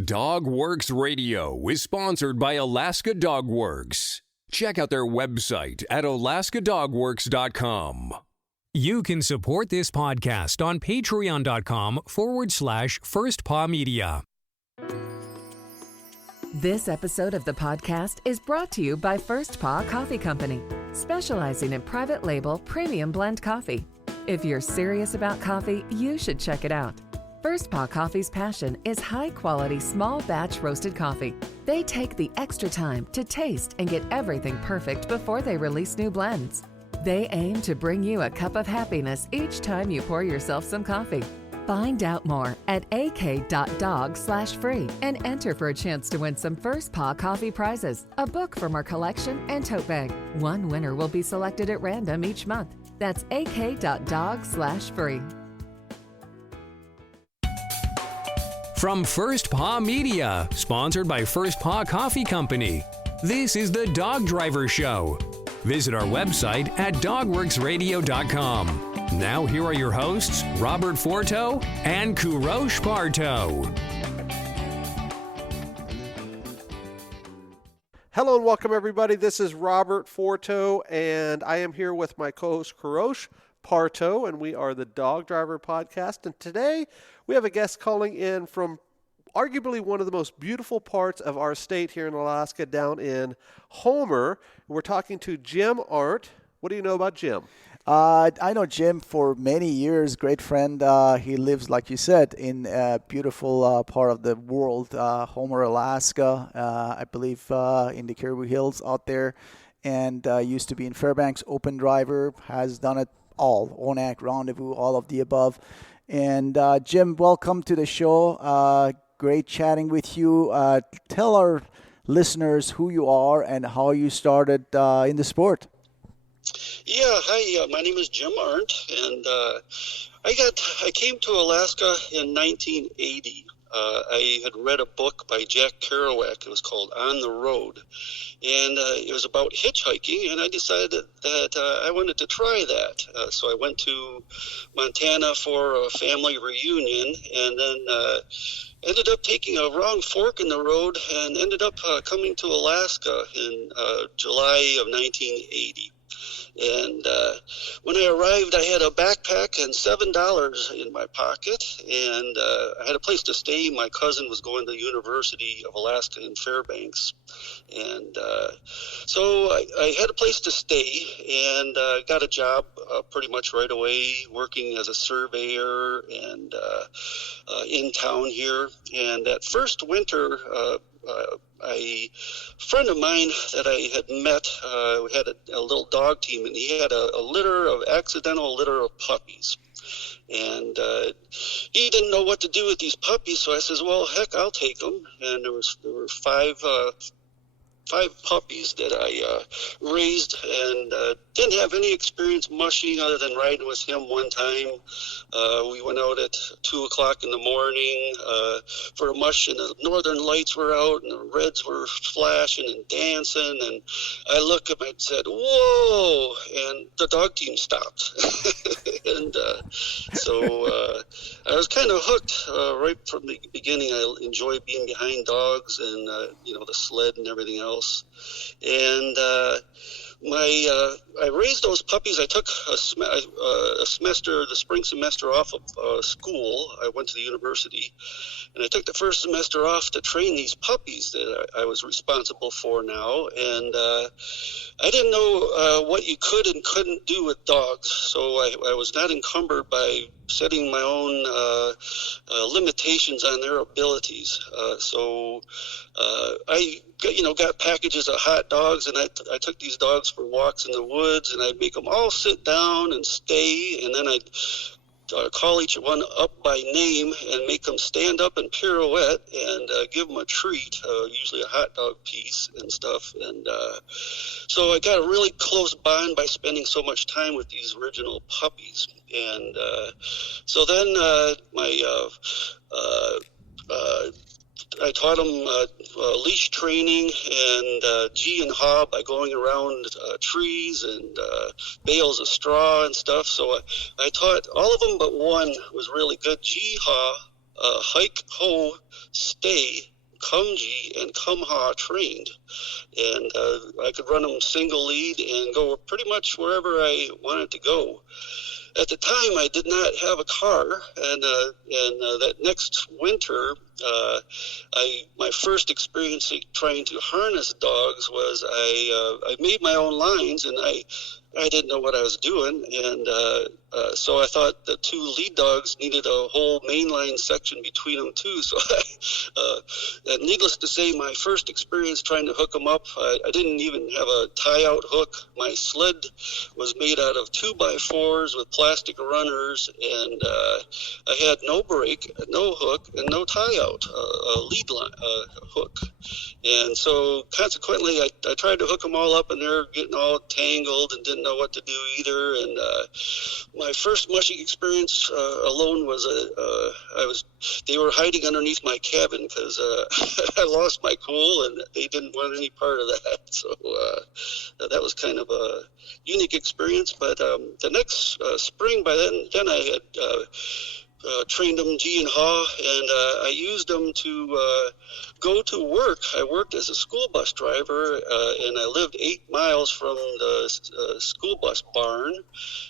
DogWorks Radio is sponsored by Alaska Dog Works. Check out their website at alaskadogworks.com. You can support this podcast on patreon.com/firstpawmedia. This episode of the podcast is brought to you by First Paw Coffee Company, specializing in private label premium blend coffee. If you're serious about coffee, you should check it out. First Paw Coffee's passion is high-quality, small-batch roasted coffee. They take the extra time to taste and get everything perfect before they release new blends. They aim to bring you a cup of happiness each time you pour yourself some coffee. Find out more at ak.dog/free and enter for a chance to win some First Paw Coffee prizes, a book from our collection, and tote bag. One winner will be selected at random each month. That's ak.dog/free. From First Paw Media, sponsored by First Paw Coffee Company, this is the Dog Driver Show. Visit our website at dogworksradio.com. Now here are your hosts, Robert Forto and Kourosh Partow. Hello and welcome everybody. This is Robert Forto and I am here with my co-host Kourosh Partow, and we are the Dog Driver Podcast. And today we have a guest calling in from arguably one of the most beautiful parts of our state here in Alaska, down in Homer. We're talking to Jim Arndt. What do you know about Jim? I know Jim for many years, great friend. He lives, like you said, in a beautiful part of the world, Homer, Alaska, I believe in the Caribou Hills out there, and used to be in Fairbanks, open driver, has done it all, ONAC, Rendezvous, all of the above. And Jim, welcome to the show. Great chatting with you. Tell our listeners who you are and how you started in the sport. Yeah, hi. My name is Jim Arndt, and I came to Alaska in 1980. I had read a book by Jack Kerouac. It was called On the Road, and it was about hitchhiking, and I decided that I wanted to try that. So I went to Montana for a family reunion, and then ended up taking a wrong fork in the road and ended up coming to Alaska in July of 1980. And when I arrived, I had a backpack and $7 in my pocket, and I had a place to stay. My cousin was going to the University of Alaska in Fairbanks, and so I had a place to stay, and got a job pretty much right away, working as a surveyor and in town here. And that first winter, a friend of mine that I had met, we had a little dog team, and he had a accidental litter of puppies. And he didn't know what to do with these puppies, so I says, well, heck, I'll take them. And there were five puppies that I raised, and didn't have any experience mushing other than riding with him one time. We went out at 2 o'clock in the morning for a mush, and the northern lights were out, and the reds were flashing and dancing, and I looked up and said, whoa, and the dog team stopped. And so I was kind of hooked right from the beginning. I enjoy being behind dogs and, the sled and everything else. And I raised those puppies. I took a semester, the spring semester off of school. I went to the university, and I took the first semester off to train these puppies that I was responsible for now. And I didn't know what you could and couldn't do with dogs, so I was not encumbered by setting my own limitations on their abilities. So I got packages of hot dogs, and I took these dogs for walks in the woods, and I'd make them all sit down and stay, and then I'd call each one up by name and make them stand up and pirouette and give them a treat, usually a hot dog piece and stuff. And so I got a really close bond by spending so much time with these original puppies. And so then I taught them leash training and G and haw by going around trees and bales of straw and stuff. So I taught all of them, but one was really good. G haw hike, hoe, stay, Kumji, and Kumha trained. And I could run them single lead and go pretty much wherever I wanted to go. At the time, I did not have a car, and that next winter, my first experience trying to harness dogs was I made my own lines, and I didn't know what I was doing, and so I thought the two lead dogs needed a whole mainline section between them too. So, and needless to say, my first experience trying to hook them up, I didn't even have a tie-out hook. My sled was made out of 2x4s with plastic runners, and I had no brake, no hook, and no tie-out lead line, hook. And so consequently, I tried to hook them all up, and they're getting all tangled and didn't know what to do either. And my first mushing experience alone was they were hiding underneath my cabin because I lost my cool, and they didn't want any part of that. So that was kind of a unique experience. But the next spring, by then I had trained them G and Ha, and I used them to go to work. I worked as a school bus driver, and I lived 8 miles from the school bus barn,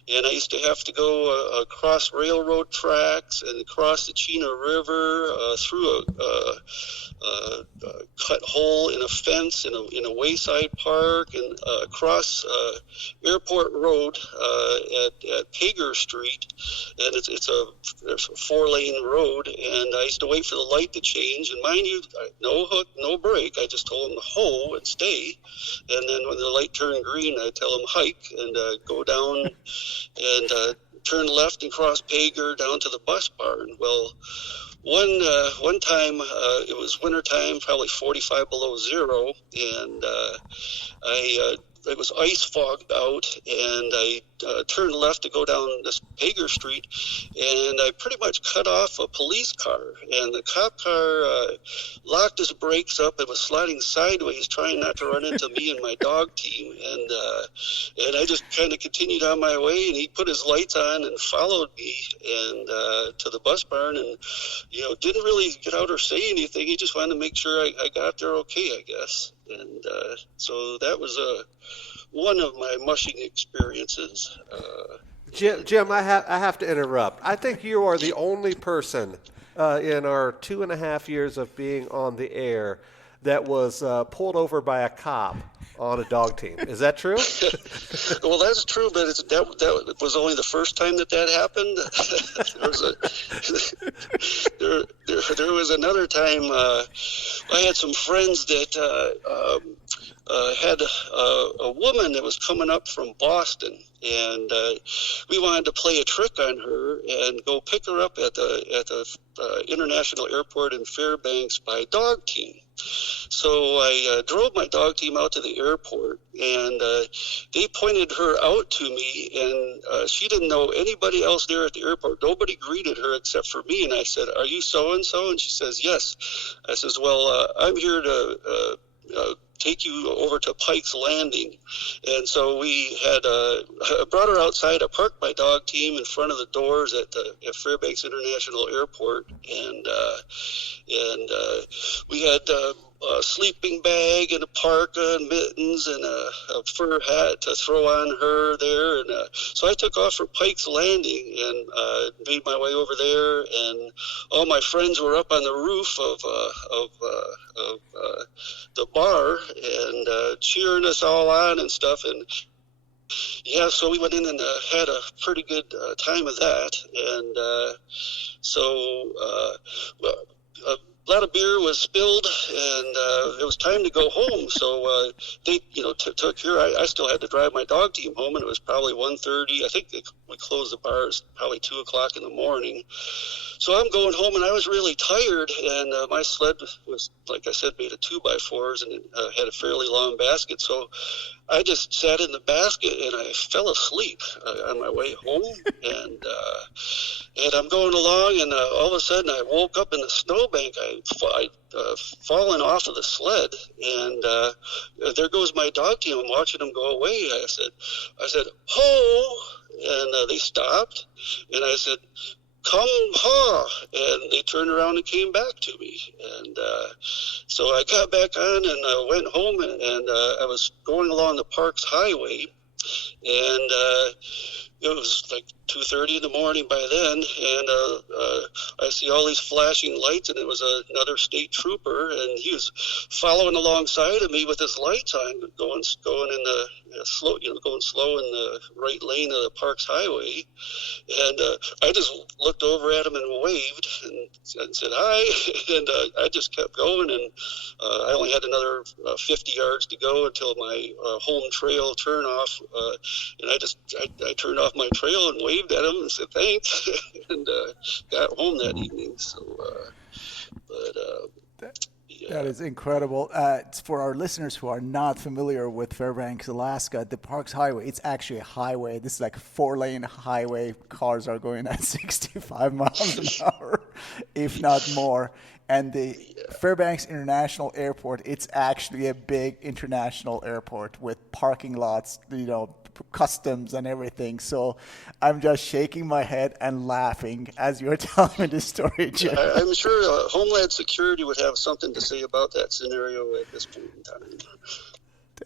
and I used to have to go across railroad tracks and across the Chena River through a cut hole in a fence in a wayside park, and across Airport Road at Pager Street, and it's a 4-lane road, and I used to wait for the light to change, and mind you, no hook, no brake. I just told them to hoe and stay, and then when the light turned green, I tell them hike and go down and turn left and cross Pager down to the bus barn. Well, one time it was wintertime, probably 45 below zero, and it was ice fogged out, and I turned left to go down this Pager Street, and I pretty much cut off a police car, and the cop car locked his brakes up and was sliding sideways, trying not to run into me and my dog team, and I just kind of continued on my way, and he put his lights on and followed me and to the bus barn, and didn't really get out or say anything. He just wanted to make sure I got there okay, I guess. And so that was one of my mushing experiences. Jim, I have to interrupt. I think you are the only person in our 2.5 years of being on the air that was pulled over by a cop on a dog team. Is that true? Well, that's true, but that was only the first time that happened. There was another time I had some friends that had a woman that was coming up from Boston, and we wanted to play a trick on her and go pick her up at the international airport in Fairbanks by dog team. So I drove my dog team out to the airport, and they pointed her out to me, and she didn't know anybody else there at the airport. Nobody greeted her except for me, and I said, "Are you so-and-so?" And she says, "Yes." I says, "Well, I'm here to take you over to Pike's Landing." And so we had brought her outside. I parked my dog team in front of the doors at Fairbanks International Airport, and we had a sleeping bag and a parka and mittens and a fur hat to throw on her there. And so I took off for Pike's Landing and made my way over there, and all my friends were up on the roof of the bar and cheering us all on and stuff. And yeah, so we went in and had a pretty good time of that. And a lot of beer was spilled, and it was time to go home. So they, took here. I still had to drive my dog team home, and it was probably 1:30. I think we closed the bars probably 2 o'clock in the morning. So I'm going home, and I was really tired, and my sled was, like I said, made of 2x4s, and it had a fairly long basket. So I just sat in the basket, and I fell asleep on my way home, and I'm going along, and all of a sudden I woke up in the snowbank. I'd fallen off of the sled, and there goes my dog team. I'm watching them go away. I said, "Ho!" And they stopped, and I said, come, ha, and they turned around and came back to me. And so I got back on and I went home, and I was going along the Parks Highway, and it was like 2:30 in the morning by then, and I see all these flashing lights, and it was another state trooper, and he was following alongside of me with his lights on, going in the slow, going slow in the right lane of the Parks Highway, and I just looked over at him and waved and said hi, and I just kept going, and I only had another 50 yards to go until my home trail turnoff, and I turned off my trail and waved at him and said thanks, and got home that evening. So, yeah. That is incredible. For our listeners who are not familiar with Fairbanks, Alaska, the Parks Highway, it's actually a highway. This is like a 4-lane highway. Cars are going at 65 miles an hour, if not more. And the Fairbanks International Airport, it's actually a big international airport with parking lots, customs and everything. So I'm just shaking my head and laughing as you're telling me this story, Jim. I'm sure Homeland Security would have something to say about that scenario at this point in time.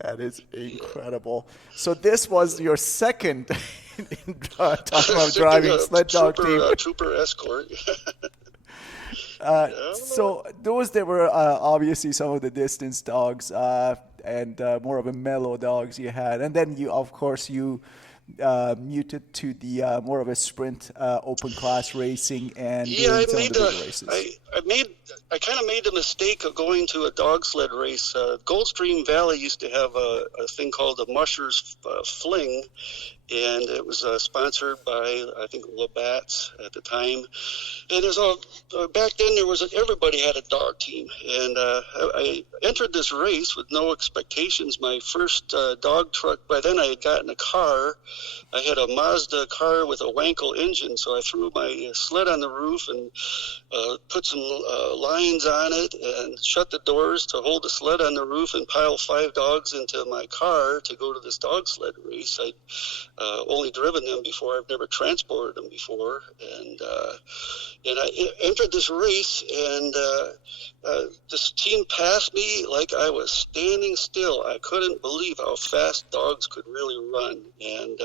That is incredible. So this was your second talking about driving sled dog team. Trooper escort. So those that were obviously some of the distance dogs and more of a mellow dogs you had, and then you muted to the more of a sprint open class racing and doing some of the big races. I kind of made the mistake of going to a dog sled race. Goldstream Valley used to have a thing called the Musher's Fling, and it was sponsored by, I think, Labatt's at the time. And there's back then everybody had a dog team, and I entered this race with no expectations. My first dog truck, by then I had gotten a car. I had a Mazda car with a Wankel engine, so I threw my sled on the roof and put some lines on it and shut the doors to hold the sled on the roof and pile 5 dogs into my car to go to this dog sled race. I'd only driven them before. I've never transported them before. And I entered this race, and this team passed me like I was standing still. I couldn't believe how fast dogs could really run. And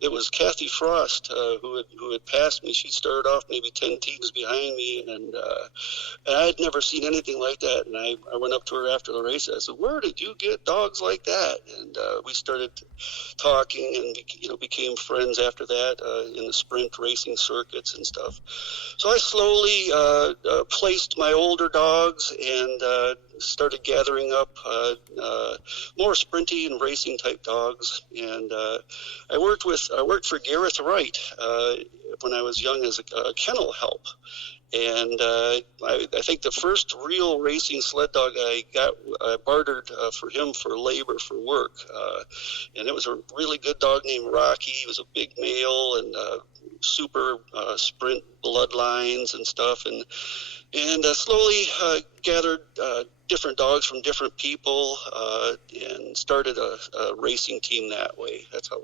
it was Kathy Frost who had passed me. She started off maybe 10 teams behind me, and I had never seen anything like that. And I went up to her after the race. I said, "Where did you get dogs like that?" And we started talking, and became friends after that in the sprint racing circuits and stuff. So I slowly placed my older dogs and started gathering up more sprinty and racing type dogs. And I worked for Gareth Wright when I was young as a kennel help. And I think the first real racing sled dog I bartered for him for labor for work. And it was a really good dog named Rocky. He was a big male and super sprint bloodlines and stuff. And slowly gathered different dogs from different people and started a racing team that way. That's how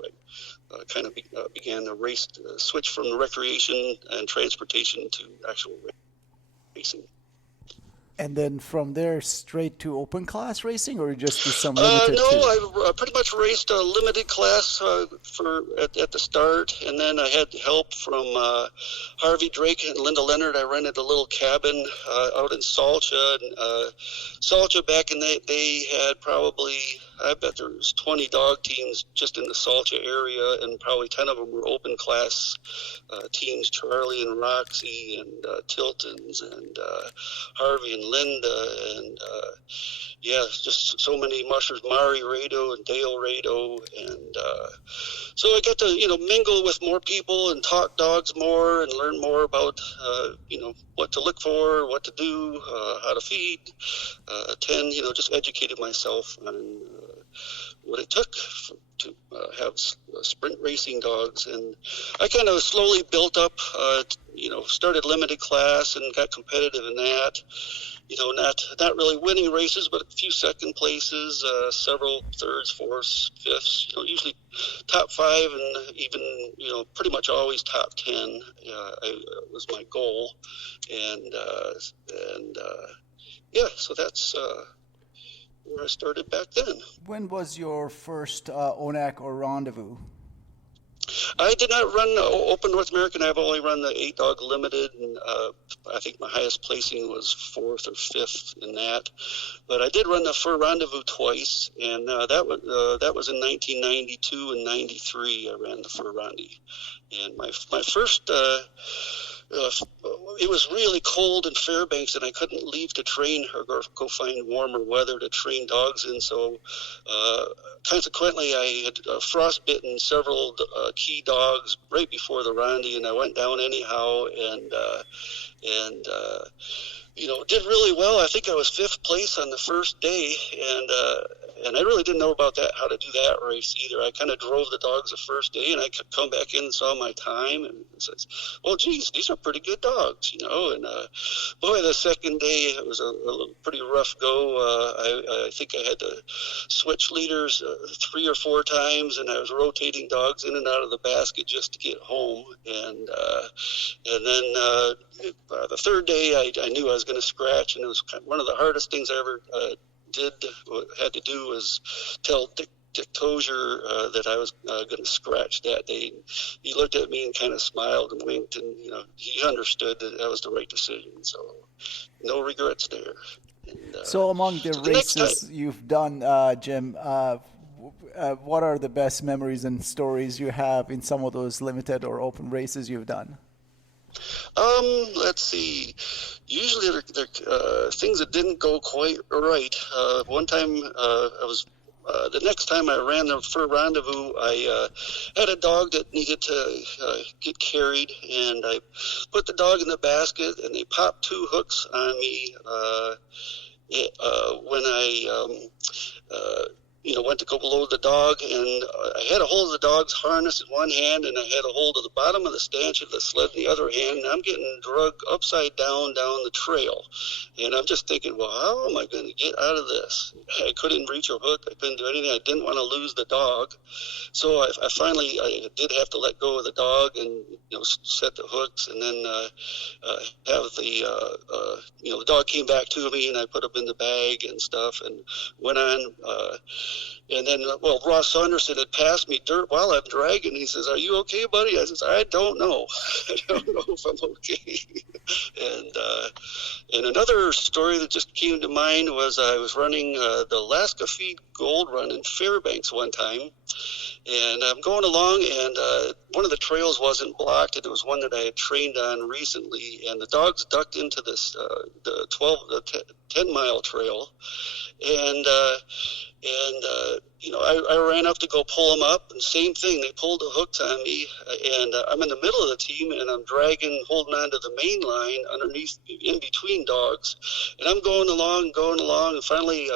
I kind of began the race, switch from the recreation and transportation to actual racing. And then from there, straight to open class racing, or just to some limited? No, I pretty much raced a limited class at the start, and then I had help from Harvey Drake and Linda Leonard. I rented a little cabin out in Salcha, and Salcha back in the day had probably, I bet there was 20 dog teams just in the Salcha area, and probably 10 of them were open class teams, Charlie and Roxy and Tilton's and Harvey and Linda, and just so many mushers, Mari Rado and Dale Rado, and so I got to mingle with more people and talk dogs more and learn more about what to look for, what to do, how to feed, just educated myself on what it took to have sprint racing dogs. And I kind of slowly built up, started limited class and got competitive in that. Not really winning races, but a few second places, several thirds, fourths, fifths, usually top 5 and even, pretty much always top 10 was my goal. And so that's where I started back then. When was your first ONAC or rendezvous? I did not run Open North American. I've only run the 8-dog limited, and I think my highest placing was 4th or 5th in that. But I did run the Fur Rendezvous twice, and that was in 1992 and 93. I ran the Fur Rendezvous, and my first. It was really cold in Fairbanks, and I couldn't leave to train or go find warmer weather to train dogs in. So, consequently, I had frostbitten several key dogs right before the Rondi, and I went down anyhow, and did really well. I think I was 5th place on the first day, and I really didn't know about that, how to do that race either. I kind of drove the dogs the first day, and I could come back in and saw my time, and says, well, geez, these are pretty good dogs, and boy, the second day, it was a pretty rough go. I think I had to switch leaders 3 or 4 times, and I was rotating dogs in and out of the basket just to get home, and then the third day, I knew I was going to scratch, and it was one of the hardest things I ever had to do was tell Dick Tozier that I was going to scratch that day. He looked at me and kind of smiled and winked, and he understood that was the right decision. So no regrets there. And, so among the races you've done, Jim, what are the best memories and stories you have in some of those limited or open races you've done? Let's see. Usually they're things that didn't go quite right. One time the next time I ran the Fur Rendezvous, I had a dog that needed to get carried, and I put the dog in the basket, and they popped 2 hooks on me when I went to go load the dog, and I had a hold of the dog's harness in one hand, and I had a hold of the bottom of the stanch of the sled in the other hand, and I'm getting dragged upside down the trail. And I'm just thinking, well, how am I going to get out of this? I couldn't reach a hook. I couldn't do anything. I didn't want to lose the dog. So I finally did have to let go of the dog and, set the hooks, and then have the dog came back to me, and I put him in the bag and stuff and went on. And then, Ross Saunderson had passed me dirt while I'm dragging. He says, "Are you okay, buddy?" I says, "I don't know. I don't know if I'm okay." And another story that just came to mind was I was running the Alaska Feed Gold Run in Fairbanks one time. And I'm going along, and one of the trails wasn't blocked, and it was one that I had trained on recently. And the dogs ducked into this the 10-mile trail, and I ran up to go pull them up, and same thing. They pulled the hooks on me, and I'm in the middle of the team, and I'm holding on to the main line underneath, in between dogs, and I'm going along, and finally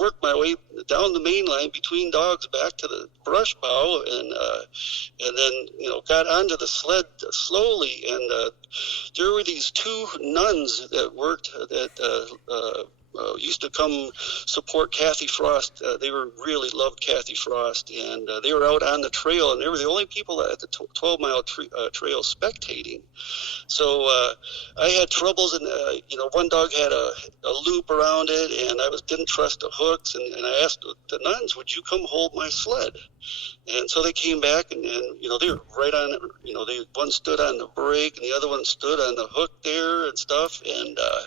worked my way down the main line between dogs back to the brush bow, and then got onto the sled slowly, and there were these 2 nuns that worked that used to come support Kathy Frost. They really loved Kathy Frost, and they were out on the trail, and they were the only people at the 12-mile trail spectating. So I had troubles, and one dog had a loop around it, and I didn't trust the hooks, and I asked the nuns, "Would you come hold my sled?" And so they came back, and they were right on it. One stood on the brake, and the other one stood on the hook there and stuff, and I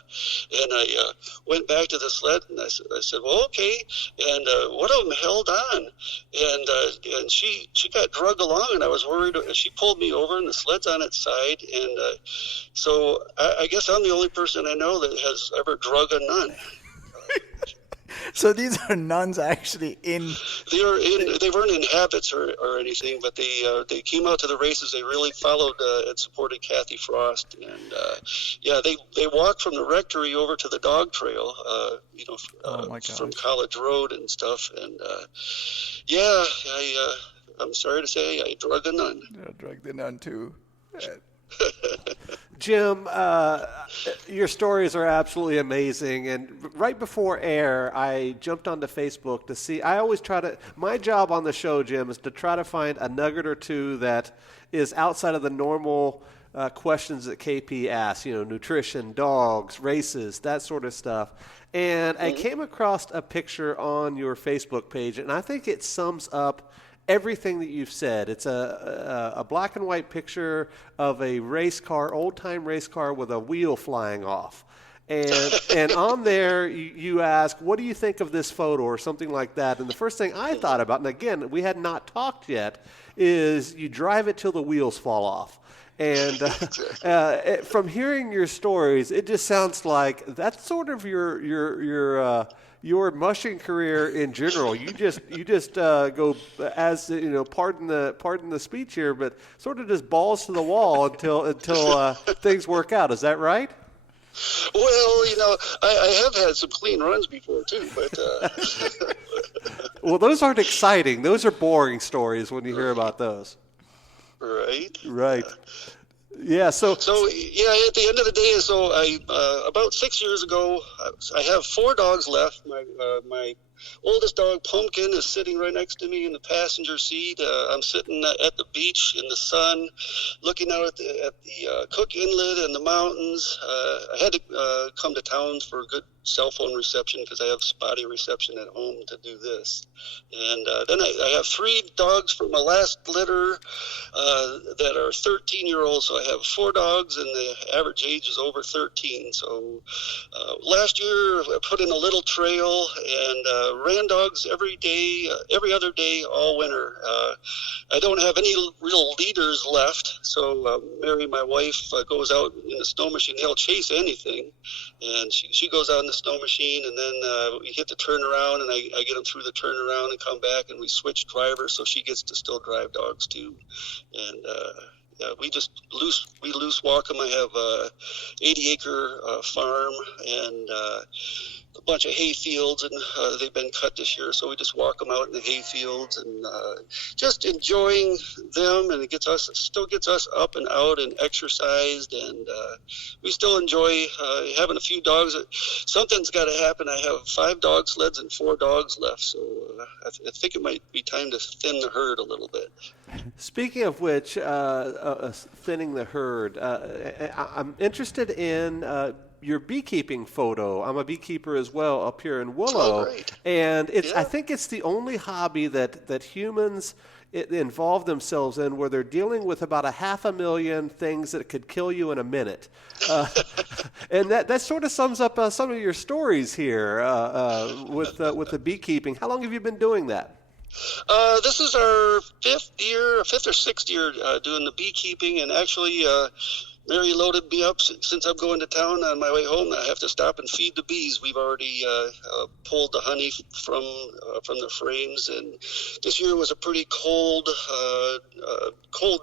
went back to the sled, and I said, "Well, okay." And one of them held on, and she got dragged along, and I was worried. She pulled me over, and the sled's on its side, and so I guess I'm the only person I know that has ever drug a nun. So these are nuns actually in. They weren't in habits or anything, but they came out to the races. They really followed and supported Kathy Frost, and they walked from the rectory over to the dog trail, from College Road and stuff. And I'm sorry to say, I drug a nun. I drugged the nun too. Jim, your stories are absolutely amazing. And right before air, I jumped onto Facebook to see. I always my job on the show, Jim, is to try to find a nugget or two that is outside of the normal questions that KP asks, nutrition, dogs, races, that sort of stuff. And I came across a picture on your Facebook page, and I think it sums up everything that you've said. It's a black and white picture of a race car, old-time race car with a wheel flying off. And on there, you ask, what do you think of this photo or something like that? And the first thing I thought about, and again, we had not talked yet, is you drive it till the wheels fall off. And from hearing your stories, it just sounds like that's sort of your mushing career in general. You just go, as pardon the speech here, but sort of just balls to the wall until things work out. Is that right? Well, I have had some clean runs before too, but well, those aren't exciting. Those are boring stories when you hear about those. Right. Yeah. So at the end of the day, I about 6 years ago, I have 4 dogs left. My oldest dog, Pumpkin, is sitting right next to me in the passenger seat. I'm sitting at the beach in the sun, looking out at the Cook Inlet and the mountains. I had to come to town for a good cell phone reception because I have spotty reception at home to do this. And then I have 3 dogs from my last litter that are 13-year-olds. So I have 4 dogs, and the average age is over 13. So last year I put in a little trail and ran dogs every day, every other day, all winter. I don't have any real leaders left. So Mary, my wife, goes out in the snow machine. They'll chase anything. And she goes out in the snow machine, and then we hit the turnaround, and I get them through the turnaround and come back, and we switch drivers, so she gets to still drive dogs too. And we just loose walk them. I have a 80-acre farm and a bunch of hay fields, and they've been cut this year, so we just walk them out in the hay fields and just enjoying them, and it still gets us up and out and exercised, and we still enjoy having a few dogs. Something's got to happen. I have 5 dog sleds and 4 dogs left, so I think it might be time to thin the herd a little bit. Speaking of which, thinning the herd, I'm interested in your beekeeping photo. I'm a beekeeper as well up here in Willow, and I think it's the only hobby that humans involve themselves in where they're dealing with about 500,000 things that could kill you in a minute. And that sort of sums up some of your stories here with the beekeeping. How long have you been doing that? This is our 5th or 6th year doing the beekeeping, and actually Mary loaded me up. Since I'm going to town on my way home, I have to stop and feed the bees. We've already pulled the honey from the frames, and this year was a pretty cold,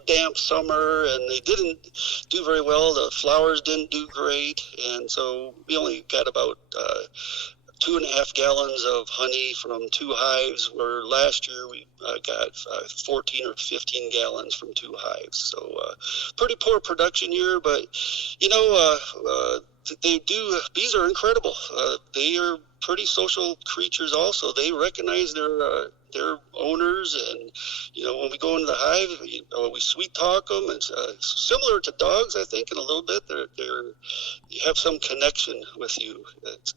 damp summer, and they didn't do very well. The flowers didn't do great, and so we only got about 2.5 gallons of honey from 2 hives, where last year we got 14 or 15 gallons from 2 hives. So pretty poor production year, but bees are incredible. They are pretty social creatures also. They recognize their owners, and when we go into the hive, we sweet talk them. It's similar to dogs, I think, in a little bit. You have some connection with you.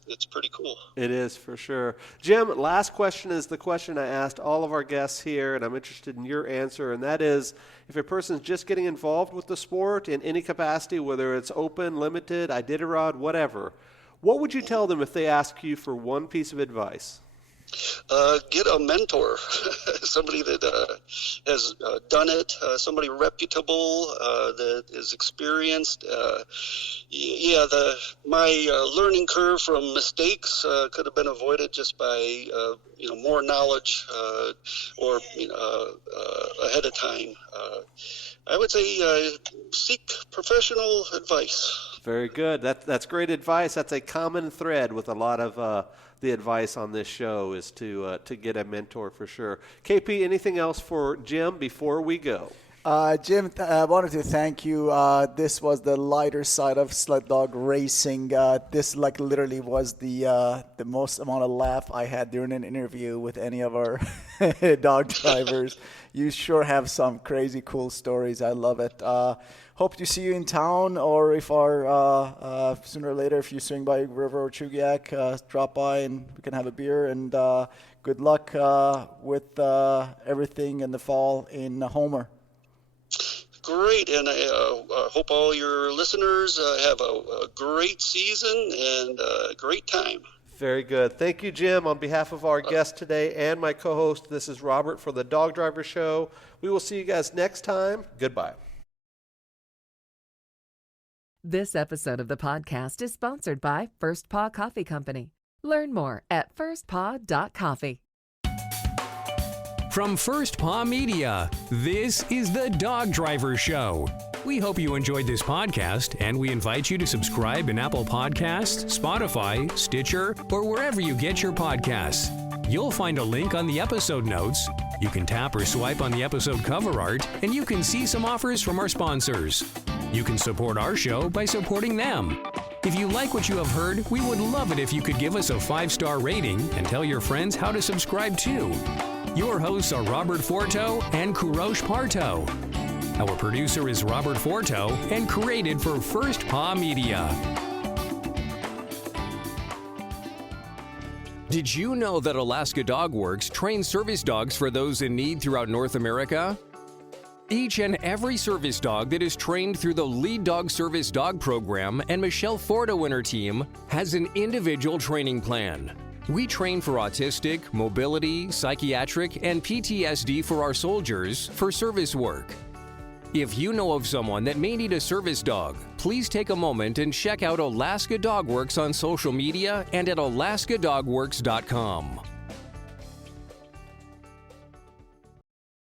It's pretty cool. It is, for sure. Jim, last question is the question I asked all of our guests here, and I'm interested in your answer, and that is, if a person's just getting involved with the sport in any capacity, whether it's open, limited, Iditarod, whatever, what would you tell them if they ask you for one piece of advice? Get a mentor, somebody that has done it, somebody reputable, that is experienced. My learning curve from mistakes could have been avoided just by more knowledge or ahead of time. I would say seek professional advice. Very good. That's great advice. That's a common thread with a lot of the advice on this show is to get a mentor for sure. KP, anything else for Jim before we go? Jim, I wanted to thank you. This was the lighter side of sled dog racing. This literally was the most amount of laugh I had during an interview with any of our dog drivers. You sure have some crazy cool stories. I love it. Hope to see you in town, or if sooner or later, if you swing by River or Chugiak, drop by and we can have a beer. And good luck with everything in the fall in Homer. Great, and I hope all your listeners have a great season and a great time. Very good. Thank you, Jim. On behalf of our guest today and my co-host, this is Robert for the Dog Driver Show. We will see you guys next time. Goodbye. This episode of the podcast is sponsored by First Paw Coffee Company. Learn more at firstpaw.coffee. From First Paw Media, this is the Dog Driver Show. We hope you enjoyed this podcast, and we invite you to subscribe in Apple Podcasts, Spotify, Stitcher, or wherever you get your podcasts. You'll find a link on the episode notes. You can tap or swipe on the episode cover art, and you can see some offers from our sponsors. You can support our show by supporting them. If you like what you have heard, we would love it if you could give us a 5-star rating and tell your friends how to subscribe too. Your hosts are Robert Forto and Kourosh Partow. Our producer is Robert Forto and created for First Paw Media. Did you know that Alaska Dog Works trains service dogs for those in need throughout North America? Each and every service dog that is trained through the Lead Dog Service Dog Program and Michelle Forto and her team has an individual training plan. We train for autistic, mobility, psychiatric, and PTSD for our soldiers for service work. If you know of someone that may need a service dog, please take a moment and check out Alaska Dog Works on social media and at alaskadogworks.com.